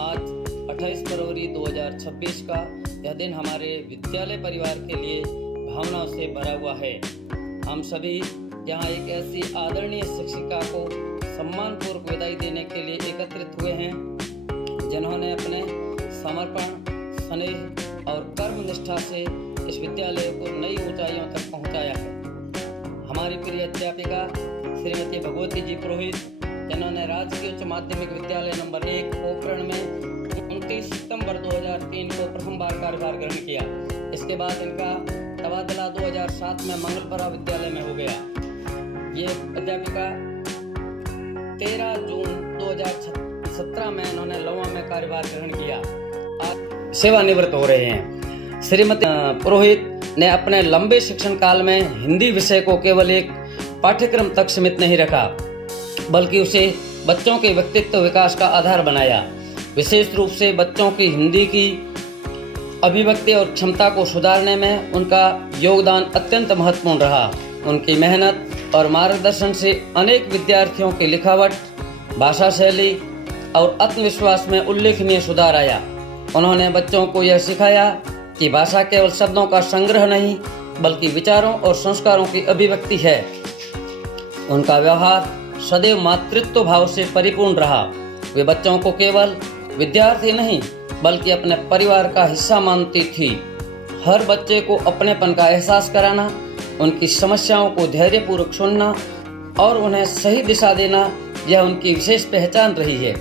आज 28 फरवरी 2026 का यह दिन हमारे विद्यालय परिवार के लिए भावनाओं से भरा हुआ है। हम सभी यहाँ एक ऐसी आदरणीय शिक्षिका को सम्मानपूर्वक विदाई देने के लिए एकत्रित हुए हैं जिन्होंने अपने समर्पण, स्नेह और कर्मनिष्ठा से इस विद्यालय को नई ऊंचाइयों तक पहुंचाया है। हमारी प्रिय अध्यापिका श्रीमती भगवती जी पुरोहित, जिन्होंने राजकीय उच्च माध्यमिक विद्यालय नंबर 1 पोखरण में 29 सितंबर 2003 को प्रथम बार कार्यभार ग्रहण किया। इसके बाद इनका तबादला 2007 में मंगलपुरा विद्यालय में हो गया। ये अध्यापिका 13 जून 2017 में इन्होंने लवा में कार्यभार ग्रहण किया। आज सेवानिवृत्त हो रहे हैं। श्रीमती पुरोहित ने अपने लंबे शिक्षण काल में हिंदी विषय को केवल एक पाठ्यक्रम तक सीमित नहीं रखा, बल्कि उसे बच्चों के व्यक्तित्व विकास का आधार बनाया। विशेष रूप से बच्चों की हिंदी की अभिव्यक्ति और क्षमता को सुधारने में उनका योगदान अत्यंत महत्वपूर्ण रहा। उनकी मेहनत और मार्गदर्शन से अनेक विद्यार्थियों की लिखावट, भाषा शैली और आत्मविश्वास में उल्लेखनीय सुधार आया। उन्होंने बच्चों को यह सिखाया कि भाषा केवल शब्दों का संग्रह नहीं, बल्कि विचारों और संस्कारों की अभिव्यक्ति है। उनका व्यवहार सदैव मातृत्व भाव से परिपूर्ण रहा। वे बच्चों को केवल विद्यार्थी नहीं, बल्कि अपने परिवार का हिस्सा मानती थी। हर बच्चे को अपनेपन का एहसास कराना, उनकी समस्याओं को धैर्यपूर्वक सुनना और उन्हें सही दिशा देना, यह उनकी विशेष पहचान रही है।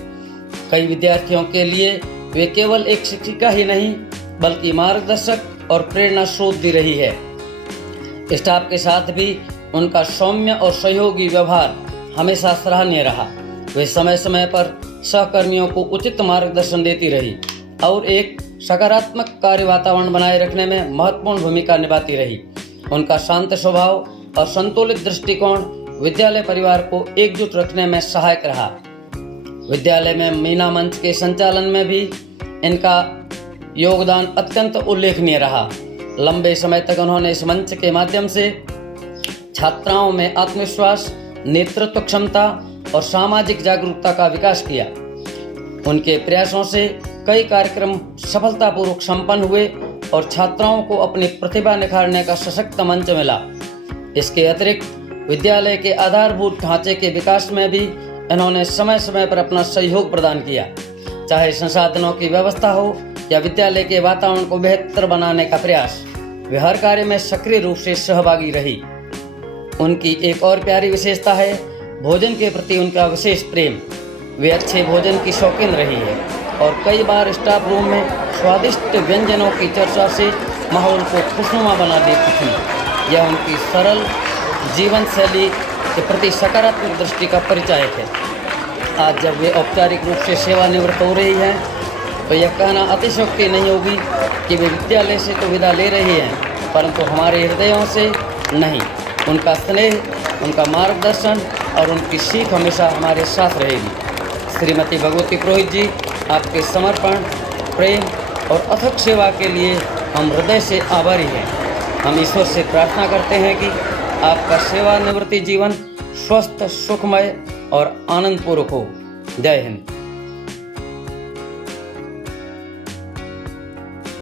कई विद्यार्थियों के लिए वे केवल एक शिक्षिका ही नहीं, बल्कि मार्गदर्शक और प्रेरणा स्रोत भी रही है। स्टाफ के साथ भी उनका सौम्य और सहयोगी व्यवहार हमेशा सराहनीय रहा। वे समय समय पर सहकर्मियों को उचित मार्गदर्शन देती रही और एक सकारात्मक कार्य वातावरण बनाए रखने में महत्वपूर्ण भूमिका निभाती रही। उनका शांत स्वभाव और संतुलित दृष्टिकोण विद्यालय परिवार को एकजुट रखने में सहायक रहा। विद्यालय में मीना मंच के संचालन में भी इनका योगदान अत्यंत उल्लेखनीय रहा। लंबे समय तक उन्होंने इस मंच के माध्यम से छात्राओं में आत्मविश्वास, नेतृत्व क्षमता और सामाजिक जागरूकता का विकास किया। उनके प्रयासों से कई कार्यक्रम सफलतापूर्वक संपन्न हुए और छात्राओं को अपनी प्रतिभा निखारने का सशक्त मंच मिला। इसके अतिरिक्त विद्यालय के आधारभूत ढांचे के विकास में भी इन्होंने समय समय पर अपना सहयोग प्रदान किया। चाहे संसाधनों की व्यवस्था हो या विद्यालय के वातावरण को बेहतर बनाने का प्रयास, वे हर कार्य में सक्रिय रूप से सहभागी रही। उनकी एक और प्यारी विशेषता है भोजन के प्रति उनका विशेष प्रेम। वे अच्छे भोजन की शौकीन रही है और कई बार स्टाफ रूम में स्वादिष्ट व्यंजनों की चर्चा से माहौल को खुशनुमा बना देती थी। यह उनकी सरल जीवन शैली के प्रति सकारात्मक दृष्टि का परिचायक है। आज जब वे औपचारिक रूप से सेवानिवृत्त हो रही हैं, तो यह कहना अतिशयोक्ति नहीं होगी कि वे विद्यालय से तो विदा ले रही हैं, परंतु हमारे हृदयों से नहीं। उनका स्नेह, उनका मार्गदर्शन और उनकी सीख हमेशा हमारे साथ रहेगी। श्रीमती भगवती पुरोहित जी, आपके समर्पण, प्रेम और अथक सेवा के लिए हम हृदय से आभारी हैं। हम ईश्वर से प्रार्थना करते हैं कि आपका सेवानिवृत्ति जीवन स्वस्थ, सुखमय और आनंदपूर्वक हो। जय हिंद।